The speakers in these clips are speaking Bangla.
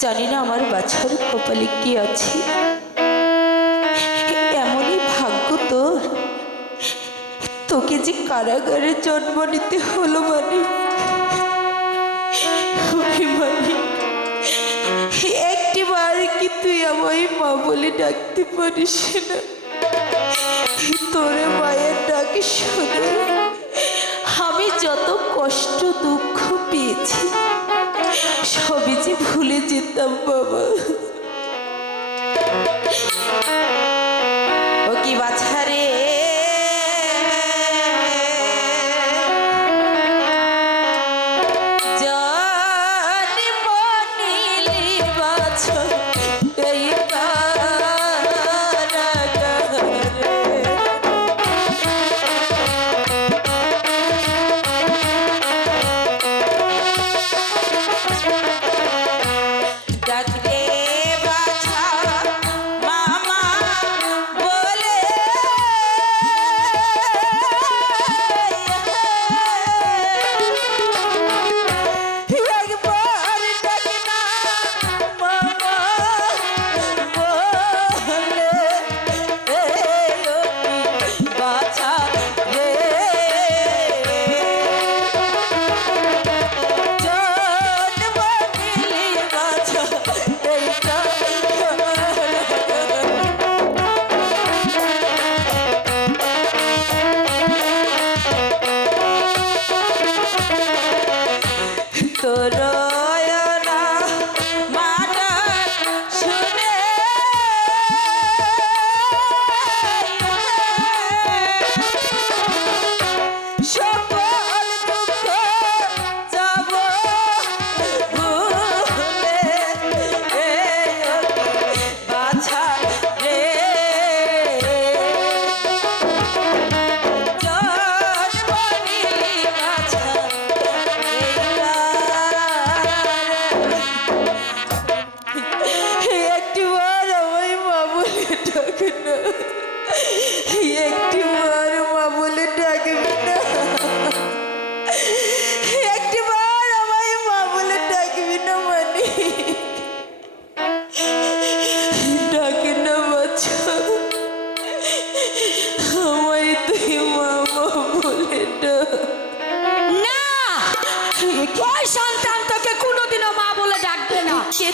জানি না আমার বাছার কপালে কি আছে, এমনই ভাগ্য তোর, তোকে যে কারাগারে জন্ম নিতে হলো মানিক। একটিবার কি তুই আমায় মা বলে ডাকতে পারিস না? তোরে মায়ের ডাক শুনে আমি যত কষ্ট দুঃখ পেয়েছি সবই যে ভুলে যেতাম বাবা। ও কি বাছারে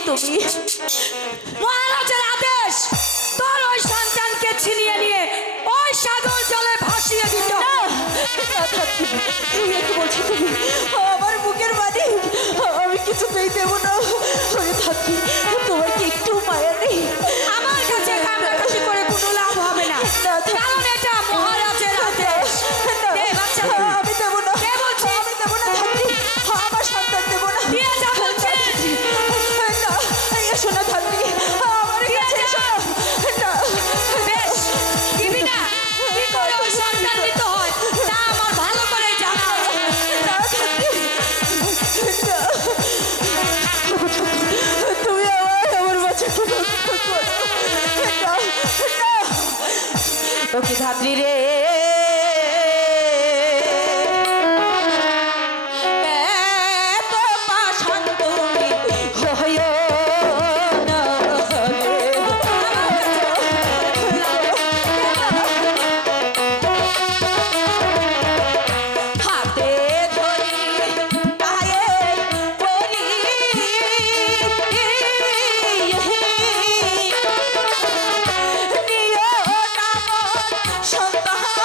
তুমি মহারাজের আদেশ তোর ওই সন্তানকে ছিনিয়ে নিয়ে ওই সাগর জলে ভাসিয়ে দিত। তুমি একটু বলছো তুমি আমার বুকের মাঝে আমি কিছুতেই দেবো না। থাকি তোমার কি একটু মায়া নেই? আমার কাছে কান্নাকাটি করে কোনো লাভ হবে না, কারণ এটা মহারাজের আদেশ। আমি দেবো না, আমি দেবো না, থাকি আমার সন্তান দেবো না। দিয়ে যা বলছি। শোনা থাকি আমার কাছে না। বেশ দিবি না, কি করে ওই সন্তান দিতে হয় তা আমার ভালো করে জানা আছে। তুমি আমার বাচ্চাকে রক্ষা করো। ওকে ধাত্রী রে, সন্তান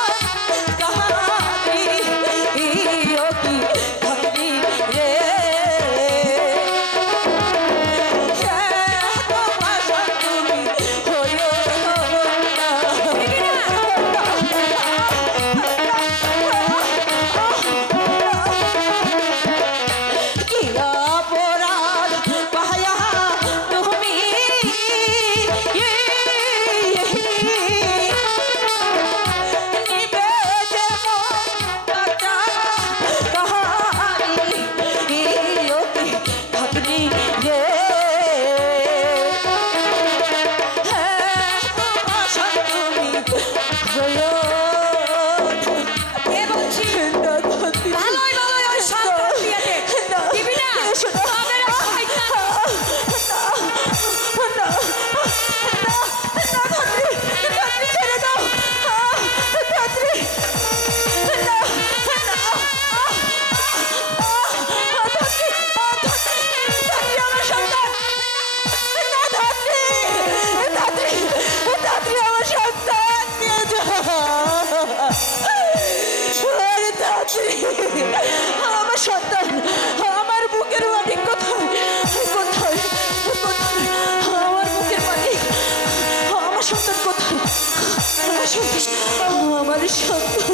আমার সন্তান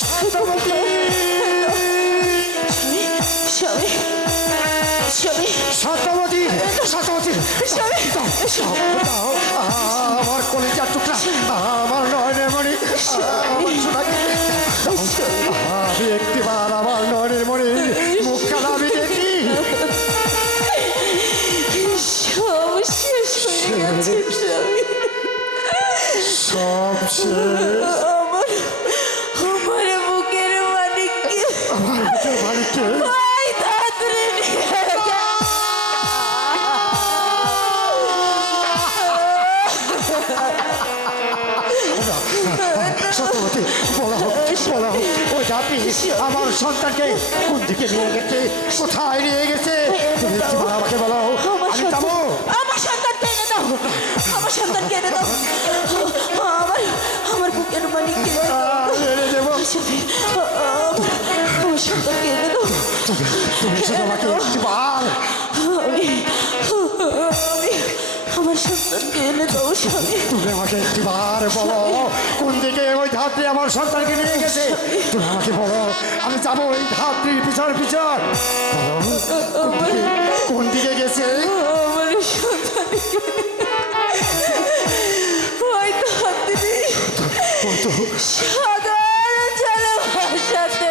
সত্যবতী স্বামী স্বামী সত্যবতী সত্যবতী স্বামী দাও, আমার কলেজার টুকরা, আমার নয়নের মণি, আমার সোনাকে দাও। আমি একটিবার আমার নয়নের মণি মুখখানা আমি দেখি। সব শেষ হয়ে গেছে স্বামী সব শেষ। আমার আমার বুকের মানিককে আমার বুকের মানিককে ওই ধাত্রে নিয়ে সত্যবতী বলা হোক ওই জাতি আমার সন্তানকে কোন দিকে নিয়ে গেছে, কোথায় নিয়ে গেছে, তুমি একটিবার আমাকে বলো, আমি যাবো। আমার সন্তানকে এনে দাও আমার সন্তানকে এনে দাও আমার আমার বুকের মানিককে এনে দেবো। আমার সন্তানকে এনে দাও তুমি শুধু আমাকে একটিবার আমি আমি আমার সন্তানকে এনে দাও স্বামী তুমি আমাকে একটিবার বলো কোন দিকে ওই ধাত্রী আমার সন্তানকে নিয়ে গেছে, তুমি আমাকে বলো, আমি যাবো ওই ধাত্রীর পিছন পিছন। বলো, কোন দিকে গেছে? আমার সন্তানকে ওই ধাত্রী সাগর জলে ভাসাতে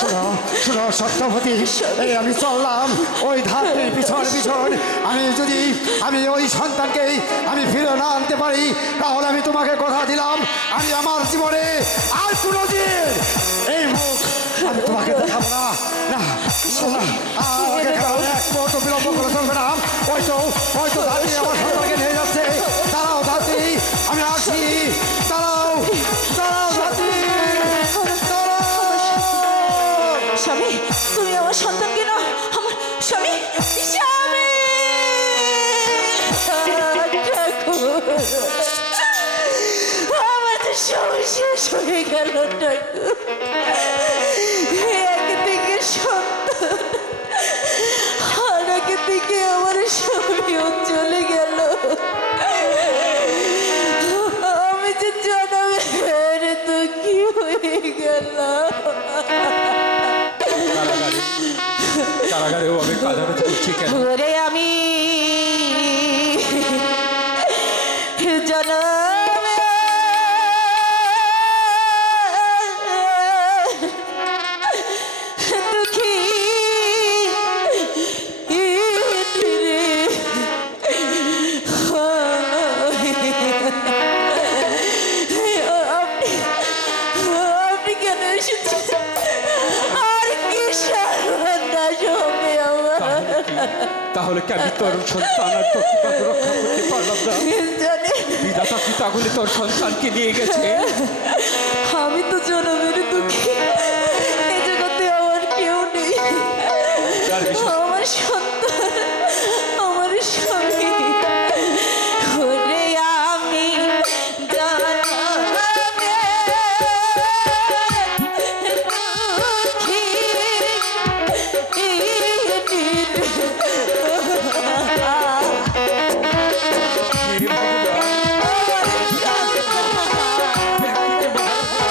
শোনো শোনো সত্যবতী, এই আমি চললাম ওই ধাত্রীর পিছন পিছন। আমি ওই সন্তানকে আমি ফিরে না আনতে পারি, তাহলে আমি তোমাকে কথা দিলাম, আমি আমার জীবনে আর কোনোদিন এই মুখ আমি তোমাকে দেখাবো না। না শোনো, আমাকে কারণে এক মুহূর্ত বিলম্ব করে চলবে না। হয়তো ধাত্রী আমার সন্তানকে নিয়ে যাচ্ছে। দাঁড়াও ধাত্রী, আমি আসি। দাঁড়াও দাঁড়াও ধাত্রী, স্বামী তুমি আমার সন্তানকে না আমার স্বামী স্বামী আমার তো সব শেষ হয়ে গেল ঠাকুর একদিকে সন্তান আর একদিকে আমার স্বামীও চলে গেল আমি যে জনমের দুঃখী হয়ে গেলাম কারাগারে আমি কাঁদাকাটি করছি কেন? ওরে আমি জনমে দুঃখী আপনি কেন এসেছেন? আর কি সর্বনাশ হবে আমার? তাহলে কি আমি তোর সন্তান আর তোর পিতাকে রক্ষা করতে পারলাম না? জানে বিধাতা কি তাহলে তোর সন্তানকে নিয়ে গেছে? আমি তো জনমের দুঃখী এ জগতে আমার কেউ নেই তার বিষয় আমার সন্তান আমার স্বামী ওরে আমি জনমে দুঃখী হে ভগবান,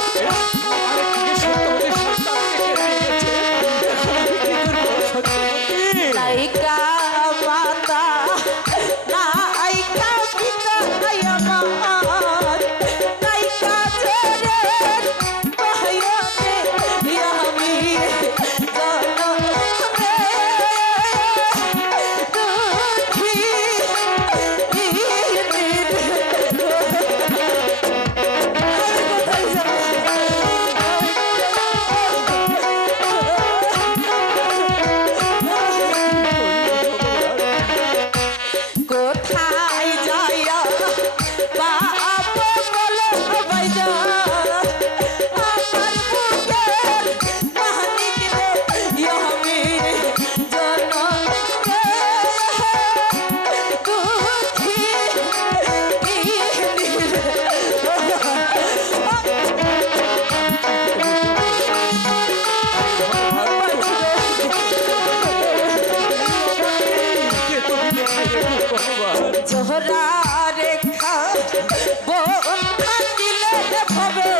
বোন থাকিলে ভবে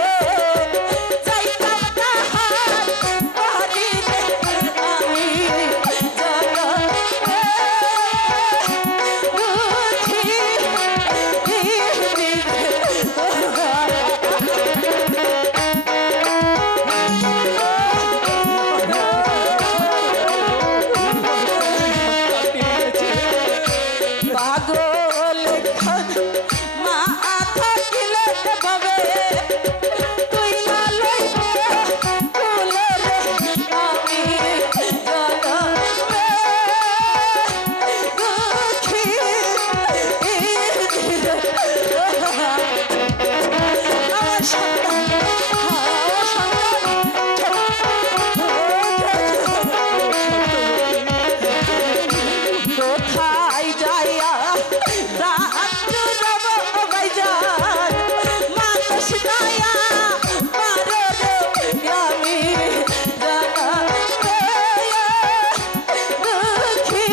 যাইতাম তাহার বাড়িতে আমি জনমে দুঃখী পাগল খান মা থাকিলে ভবে তুইলা লইব কুলে রে আমি জনমে দুঃখী আমার সন্তান কোথায় যাইয়া রাত্র রব বাইজান মানুষ দয়া পারে রে আমি দুঃখী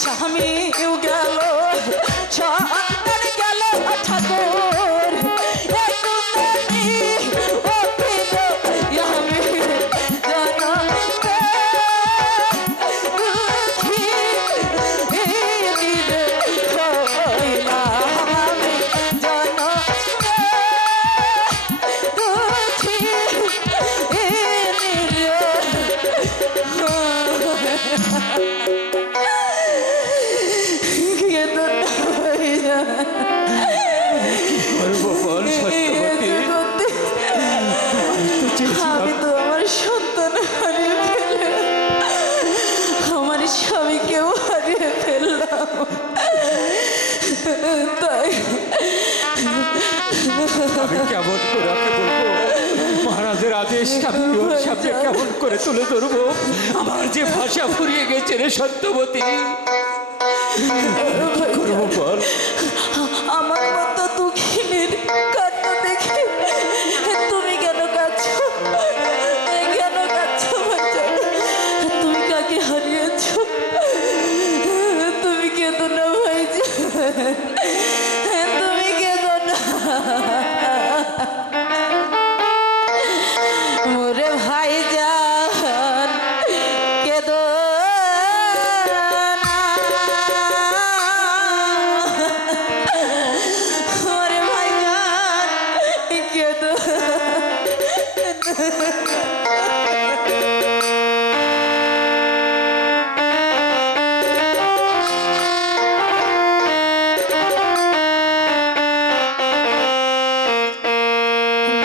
স্বামীও গেল সন্তান গেল ঠাকুর একটু মেনি ও পিল আমি জনমে দুঃখী হইলাম আমি জনমে দুঃখী করবো বল সত্যবতী? আমি তো আমার সন্তান হারিয়ে ফেললাম, আমার স্বামীকেও হারিয়ে ফেললাম, তাই আমি কেমন করে ওকে বলবো? মহারাজের আদেশ আমি ওর সামনে কেমন করে তুলে ধরবো? আমার যে ভাষা ফুরিয়ে গেছে রে সত্যবতী। কি করবো বল? আমার মতো দুঃখিনীর কান্না দেখে তুমি কেন কাঁদছো? কেন কাঁদছো বাচ্চা? তুমি কাকে হারিয়েছো? তুমি কেঁদো না ভাইজি, তুমি কেঁদো না। মোরে ভাইজান কেঁদো না। মোরে ভাইজান কেঁদো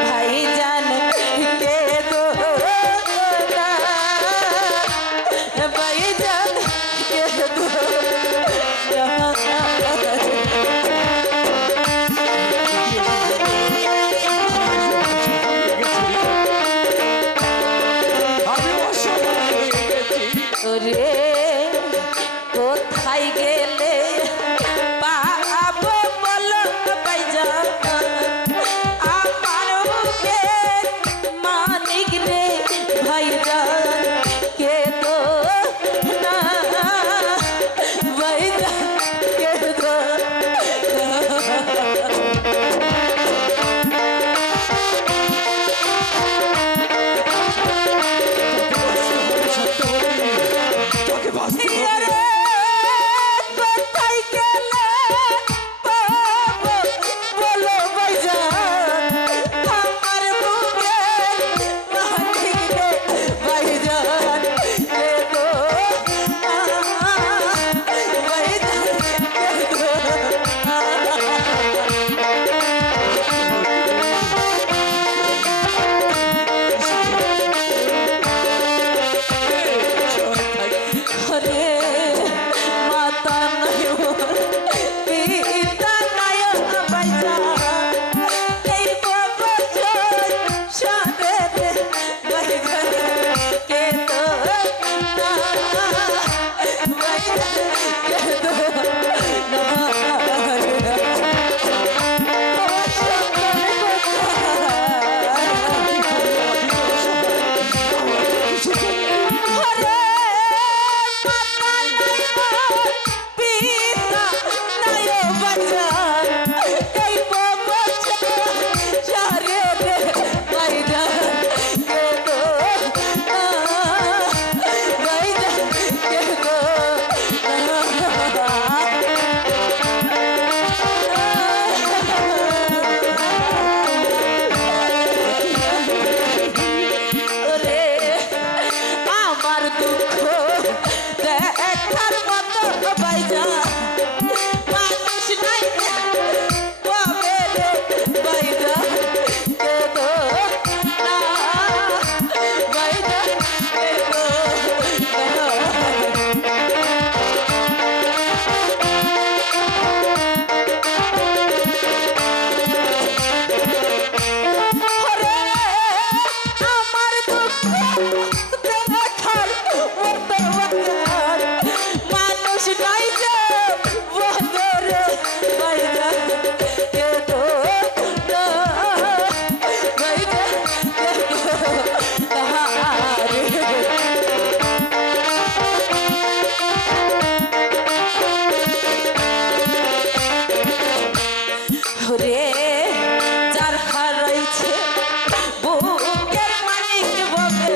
ভাইজান কেঁদো না, ভাইজান কেঁদো আমি অসহায় হয়ে গেছি। রে কোথায় গেলে পাবো বলো ভাইজান আমার বুকে মানিক রে ভাইজান কেঁদো না, ভাইজান কেঁদো তোকে বাঁচতে হবে। রে কোথায় গেলে পাবো বলো ভাইজান আমার বুকে মানিক রে ভাইজান কেঁদো না, ভাইজান কেঁদো রে দেখার মতো বাইজা মানুষ নাই পাবে রে বাইজা কেদো না বাইজা কেদো না ওরে আমার দুঃখ দেখার মতো বাজার মানুষ নাই যে বদরে বাইরা কেদো না বাইরা কেদো না রে ওরে যার হারাইছে বুকের মানিক ববে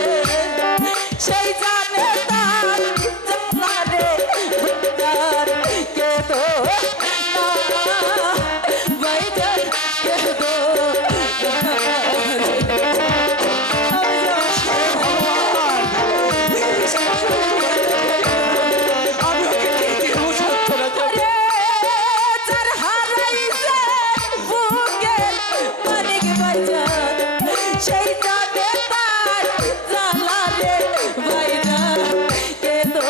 সেই জানে তার জানারে তার কেদো না বাইজান কেদো আমি ওকে কি দিব সান্ত্বনা দেব? যার হারাইছে বুকের মানিক বাইজান সেই জানে তার জালারে বাইজান কেদো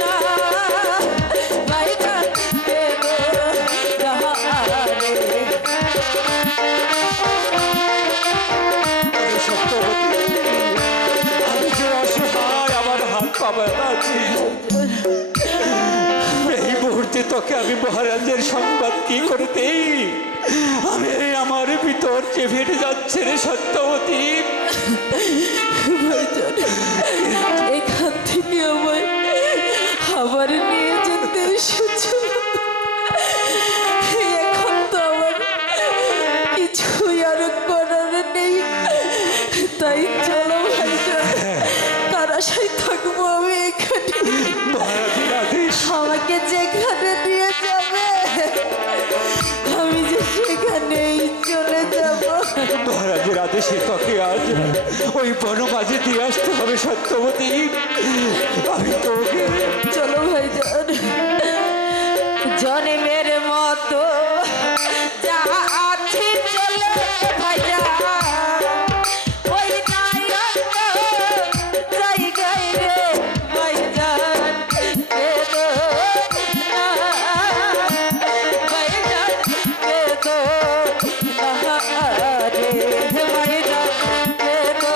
না বাইজান কেদো না রে আমি সত্যবতী, আমি যে অসহায়, আমার হাত পা ব্যথা আছে। এই মুহূর্তে তোকে আমি মহারাজের সংবাদ কি করে দেই? আমি আমার ভিতর যে ফেটে যাচ্ছে রে সত্যবতী। ভাইজান এখান থেকে আমায় আবার নিয়ে যেতে এসেছো এখন তো আমার কিছুই আর করার নেই তাই চলো ভাইজান কার আশায় থাকবো আমি এখানে মহারাজের আদেশ। আমাকে যেখানে নিয়ে যাবে আমি যে সেখানেই চলে যাবো মহারাজের আদেশে তোকে আজ ওই বনমাঝে দিয়ে আসতে হবে সত্যবতী। আমি তোকে চলো ভাইজান জন্মের মতো যা আছি চলে ভাইজান ওই নায়ক জায়গায় রে ভাইজান কেদো না ভাইজান কেদো না রে ভাইজান কেদো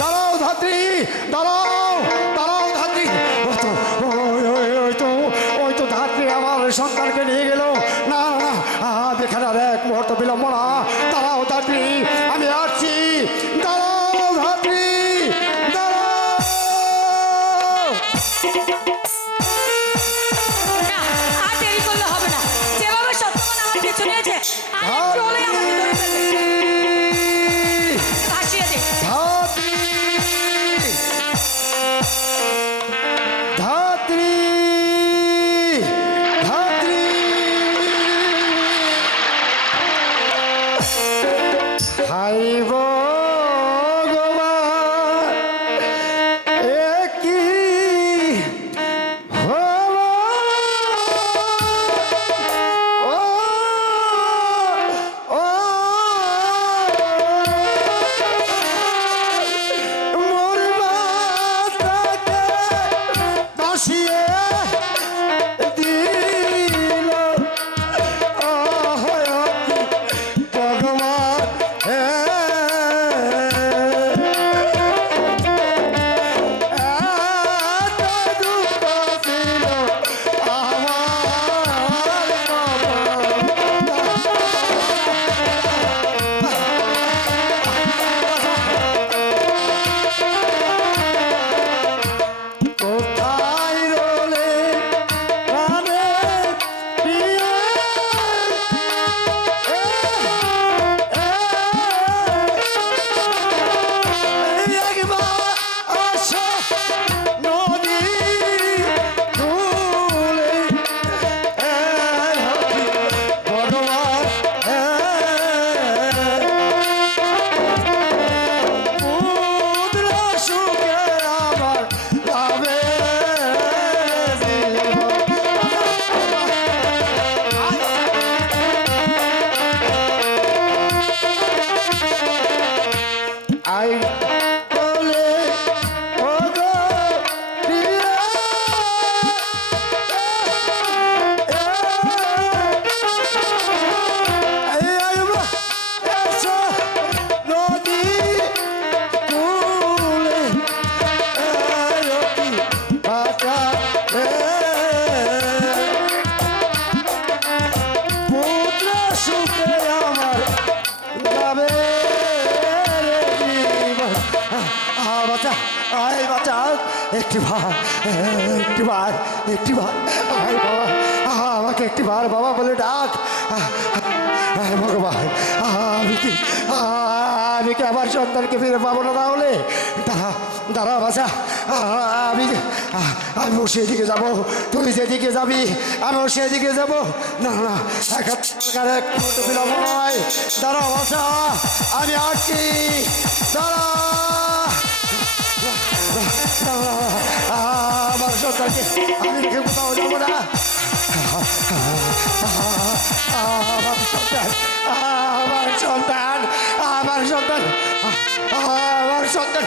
দাঁড়াও ধাত্রী, দাঁড়াও, দাঁড়াও ধাত্রী। ওই তো ধাত্রী আমার সন্তানকে নিয়ে গেল। না না এখানে আর এক মুহূর্ত বিলম্ব না। দাঁড়াও ধাত্রী, আমি আসছি। দাঁড়াও ধাত্রী, দাঁড়াও। না আর দেরি করলে হবে না যেভাবে সত্যবান আমার পিছু নিয়েছে আর চলে আমাকে ধরে ফেলবে। ভাসিয়ে দে ধাত্রী, ধাত্রী, ধাত্রী। হাই ভগবান, এ কি হলো? ও ও মোর বাচ্চাকে বাসিয়ে দিল। ও ভগবান, হে এত দুঃখ ছিল আমার কোথায় রইল বাচ্চা আয় বাচ্চা একটিবার আয় বাবা আমাকে একটিবার বাবা বলে ডাক আয় ভগবান আমি কি আমার সন্তানকে ফিরে পাবো না তাহলে দাঁড়া বাচ্চা আমি সেদিকে যাবো তুই যেদিকে যাবি আমিও সেদিকে যাবো না না এক ফটো বিলম্ব নয় দাঁড়া বাচ্চা আমি আসছি দাঁড়া আমার সন্তানকে আমি রেখে কোথাও যাবো না আমার সন্তান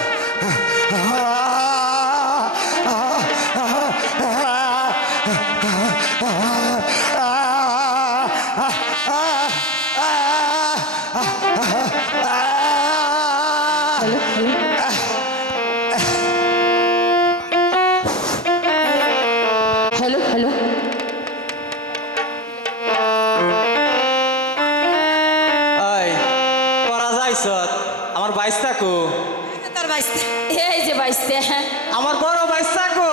হ্যালো হ্যালো ওই করা যাইছ আমার বাইশ থাকো তোর বাইস্তা এই যে বাইসতে হ্যাঁ আমার বড় বাইশ থাকো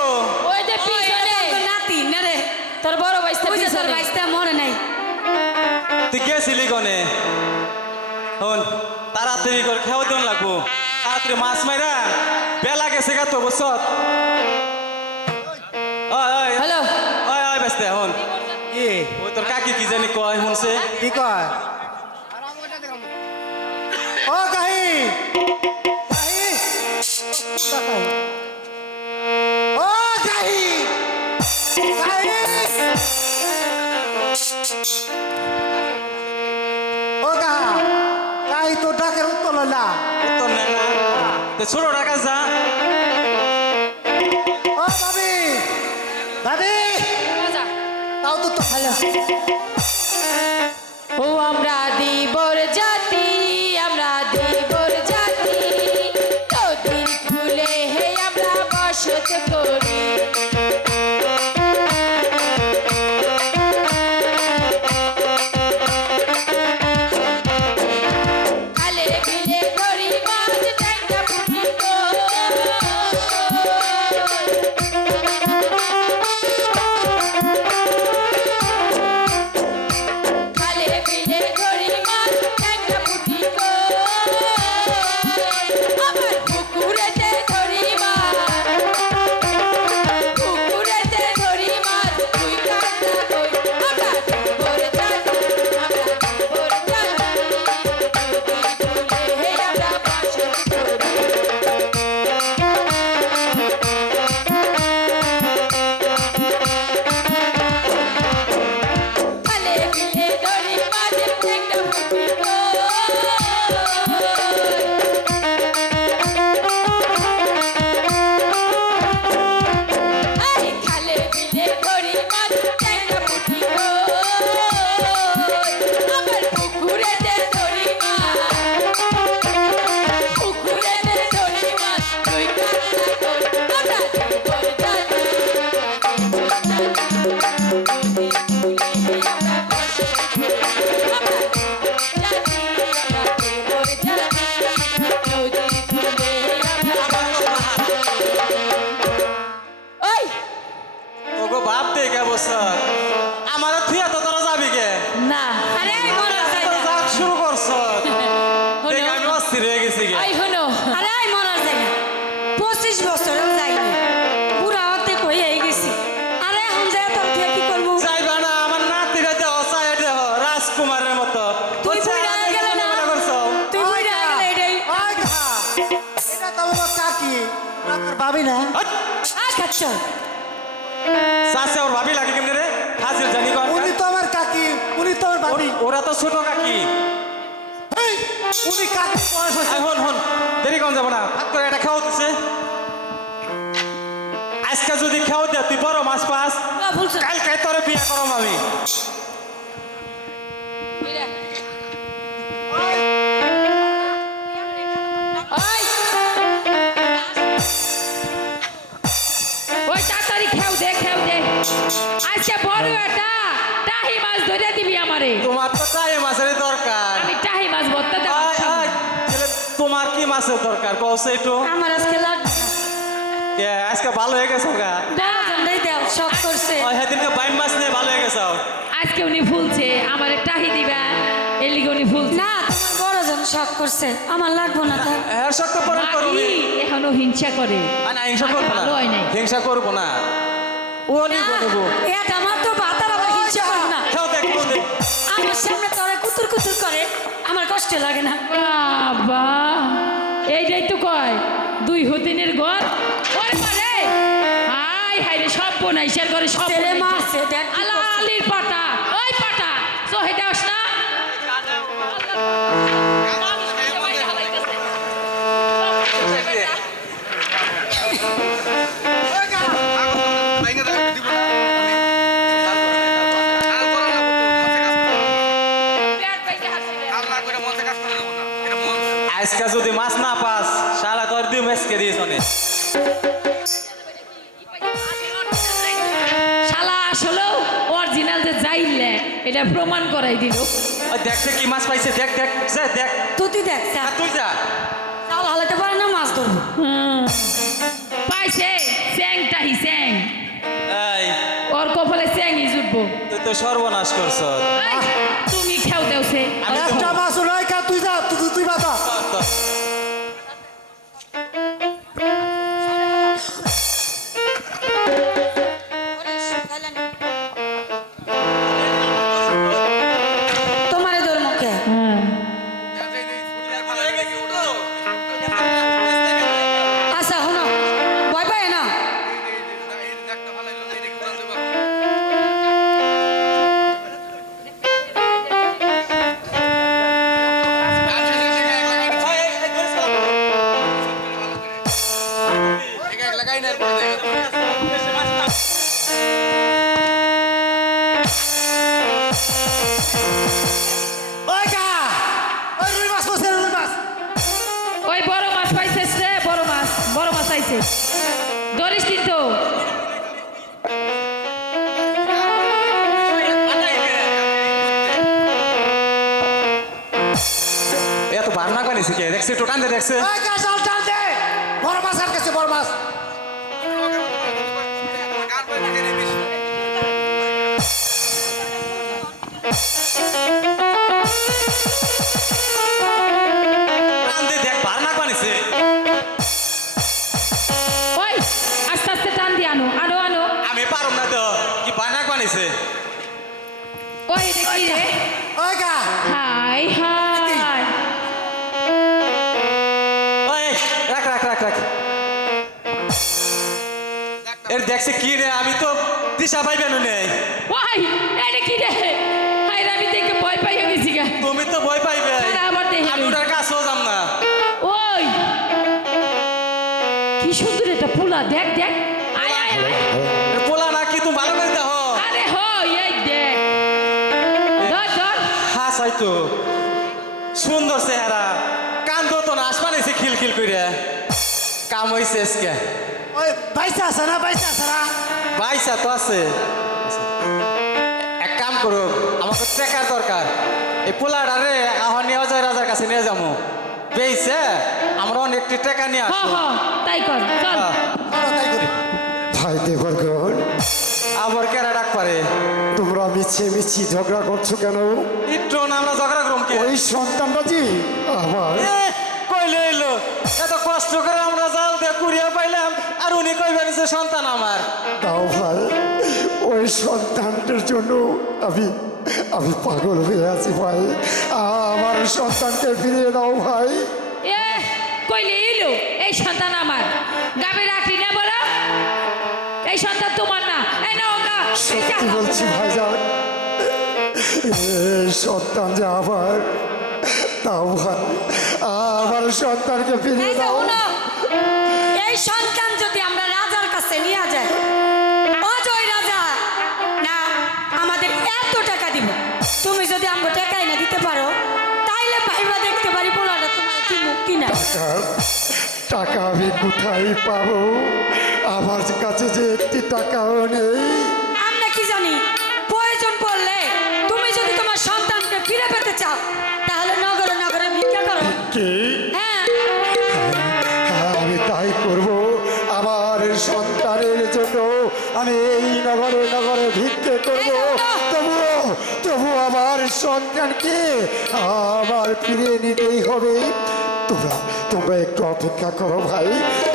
ওই যে পিছনে নাতি না রে তোর বড় বাইসতে ওই যে তোর পিছনে বাইস্তা মরে নাই তুই গেছিলি কনে হন তাড়াতাড়ি করে খেয়াও দিন লাগবো তাড়াতাড়ি মাছ মাইরা বেলা গেছে গা তো বসত হ্যালো ওই ওই ব্যস্ত হন কি ওই তোর কাকি কি জানি কয় শুনছে কি কয় ও কাহি ও কাহি ও কাহি তো ডাকের উত্তর না উত্তর নেন না তো ছোট টাকা যা ও ভাবি ভাবি তাও তো হ্যালো ও আমরা দিবর জাতি নদীর ফুলে হে আমরা বসত করি খালে বিলে ধরি মাছ ট্যাংরা পুঁটি খালে বিলে ধরি মাছ ট্যাংরা পুঁটি আমার পুকুরেতে ধরি মাছ তুই কান্না কই আমরা ভোর জাতি হে আমরা বসত করি খালে বিলে ধরি মাছ ট্যাংরা পুঁটি আরে খালে বিলে ধরি মাছ ট্যাংরা পুঁটি আমার পুকুরেতে ধরি মাছ তুই কান্না কই আমরা দিবর জাতি ওই ওগো বাপ দে কে বসত আমার থুয়া তো তোরা যাবি কে না আরে মরার তোরা জায়গা যাক শুরু করছ দেখ হলো আমি অস্থির হয়ে গেছি গে ওই হলো আরে মরার জায়গা 25 বছরেও যাইনি বুড়া হতে কই হয়ে গেছি আরে এখন যায় তোর তুই কি করবো যাইবা না আমার নাতিরা দেহ চাই দেহ রাজকুমারের মতো তুই বলছে, বুড়া হয়ে আমি গেলে কেন না। মনে করছো? তুই বুড়া হয়ে গেলে এটাই এটা তো আমার কাকি আপনার ভাবি না হাট! খাচ্ছ চাচা ওর ভাবি লাগে কেমনে রে হাজির জানি কর উনি তো আমার কাকি উনি তো আমার ভাবি ওরা তো ছোট কাকি এই, উনি কাকি বয়স হয়েছে হন হন দেরি কম যাবো না ভাত করে এটা খাওয়া দিচ্ছে আজকে যদি খাওয়া দেয় তুই বড় মাছ পাস ভুলছ কালকে তোরে বিয়ে করম আমি ওই তাড়াতাড়ি খেউ দে আজকে বড় একটা টাহি মাছ ধরে দিবি আমারে তোমার তো টাইম আছে রে দরকার আমি টাহি মাছ ভর্তা দেব আয়, আয়, ছেলে, তোমার কি মাছের দরকার কৌছে একটু আমার আজকে লাগবে না। কে, আজকে ভালো হয়ে গেছো গা বড়জনটাই দেও শখ করছে ওই সেদিনকে বাইম মাছ নিয়ে ভালো হয়ে গেছো আজকে উনি ফুলছে আমার টাহি দিবা এর লিগে উনি ফুলছে না তোমার বড়জন শখ করছে আমার লাগবো না তাই হ্যাঁ শক্ত পূরণ করবি বাকি এখনো হিংসা করে না হিংসা করবো না ভালো হয় নাই। হিংসা করবো না ও নিব নেব এক আমার তো বাতার আবার হিংসা করে না খেও দেখ তো দেখ আমার সামনে তোরা কুতুর কুতুর করে আমার কষ্ট লাগে না বাবা এইটাই তো কয় দুই হতিনের ঘর ওই মারে হাই হাই রে সব বনাইছে ঘরে সব ছেলে বনাইছে। মারছে দেখ কি আলা করছে। আলির পাটা ওই পাটা তো হেটা আস না আজকে যদি মাছ না পাস সারা তোর দিয়ে মেসকে দিয়েছ অনেক শালা আসলেও অরিজিনাল যে যাইলে এটা প্রমাণ করাই দিল ওই দেখছে কি মাছ পাইছে দেখ দেখ যা দেখ তুই দেখ চা আর তুই যা চাল হালাতে পারে না মাছ ধরবো পাইছে স্যাং টাহি স্যাং এই ওর কপালে স্যাংই জুটবো তুই তো সর্বনাশ করছ এই, তুমি খেও দেওছে আমি তো একটা মাছ নয় কা তুই যা তুই বাতা তোমারে ধর মুখে আচ্ছা শোনো ভয় পায় না ওই কা ওই রুই মাছ বসে রুই মাছ ওই বড় মাছ পাইছে রে বড় মাছ আইছে ধরিস কিন্তু এত বান্না বানিয়েছে কে দেখছে একটু টানতে দেখছে ওই কা জাল টান দে বড় মাছ আর কাছে বড় মাছ টানতে দেখ বান্না বানিয়েছে ওই আস্তে আস্তে টান দিয়ে আনো আনো আনো আমি পারব না তো কি বান্না বানিয়েছে ওই দেখি রে ওই কা হাই হাই ওই রাখ রাখ রাখ রাখ এর দেখছে কি রে আমি তো দিশা পাইবেন নেই ওই এটা কি রে হাই রে, আমি দেখে ভয় পাইয়া গেছি গা তুমি তো ভয় পাইবে আরে আমার দেহে আমি ওটার কাছেও যাম না ওই কি সুন্দর এটা পোলা দেখ দেখ আয় আয় আয় এ পোলা না কি তুমি ভালো করে দেখো আরে হো এই দেখ ধর ধর হাস হয়তো সুন্দর চেহারা কান্দ তো না আসমানেছে খিলখিল করে কাম হয়েছে আজকে ওই বাইসা আছে না পয়সা তো আছে এক কাম করো আমাকে ট্রেকার দরকার এই পোলাটা রে আহ্বান নিয়ে অজয় রাজার কাছে নিয়ে যাবো পেয়েছে আমরা অনেকটি টাকা নিয়ে হ আসবো হ তাই কর চল ভাই দেবরগণ আবার কেরা ডাক পারে তোমরা মিছি ঝগড়া করছো কেন একটু না আমরা ঝগড়া করুম কে ওই সন্তানটা জি আমার এ, কইলে এলো এত কষ্ট করে আমরা জাল দিয়ে কুড়িয়ে পাইলাম আর উনি কইবেন যে সন্তান আমার দাও ভাই ওই সন্তানটার জন্য আমি পাগল হয়ে আছি ভাই আমার সন্তানকে ফিরিয়ে দাও ভাই এ কইলে এলো এই সন্তান আমার গাবে রাখলি না বড় এই সন্তান তোমার না এই নাও না সত্যি বলছি ভাইজান এই সন্তান যে আমার দাও ভাই আমার সন্তানকে ফিরিয়ে এই যে দাও শোনো, এই সন্তান যদি আমরা রাজার কাছে নিয়ে যাই অজয় রাজা না আমাদের এত টাকা দিব তুমি যদি আমরা টাকা এনে দিতে পারো তাইলে ভাইবা দেখতে পারি পোলাটা তোমার কি মুখ কিনা টাকা আমি কোথায় পাবো আমার কাছে যে একটি টাকাও নেই আমরা কি জানি প্রয়োজন পড়লে তুমি যদি তোমার সন্তানকে ফিরে পেতে চাও তাহলে নগরে নগরে ভিক্ষা করো কি হ্যাঁ সন্তানের জন্য আমি এই নগরে নগরে ভিক্ষে করব, তবু আমার সন্তানকে আমার ফিরিয়ে নিতেই হবে। তোমরা একটু অপেক্ষা করো ভাই,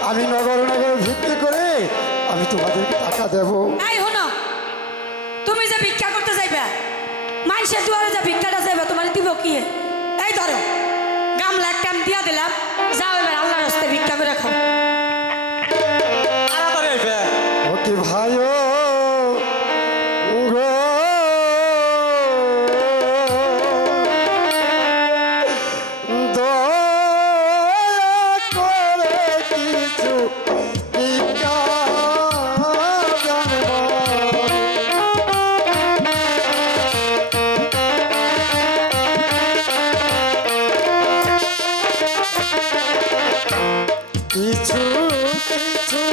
আমি নগরে নগরে ভিক্ষে করে আমি তোমাদেরকে টাকা দেবো। এই হনো, তুমি যে ভিক্ষা করতে যাইবে, মানুষের দুয়ারে যে ভিক্ষাটা যাইবে, তোমার দিব কি? এই ধরো গামলা একটা আমি দিয়া দিলাম, যাও এবার আল্লাহর রাস্তায় ভিক্ষা করে খাও। তাড়াতাড়ি আইবে। ওকে ভাই ও গো, দয়া করে কিছু ভিক্ষা জানবো। কিছু কিছু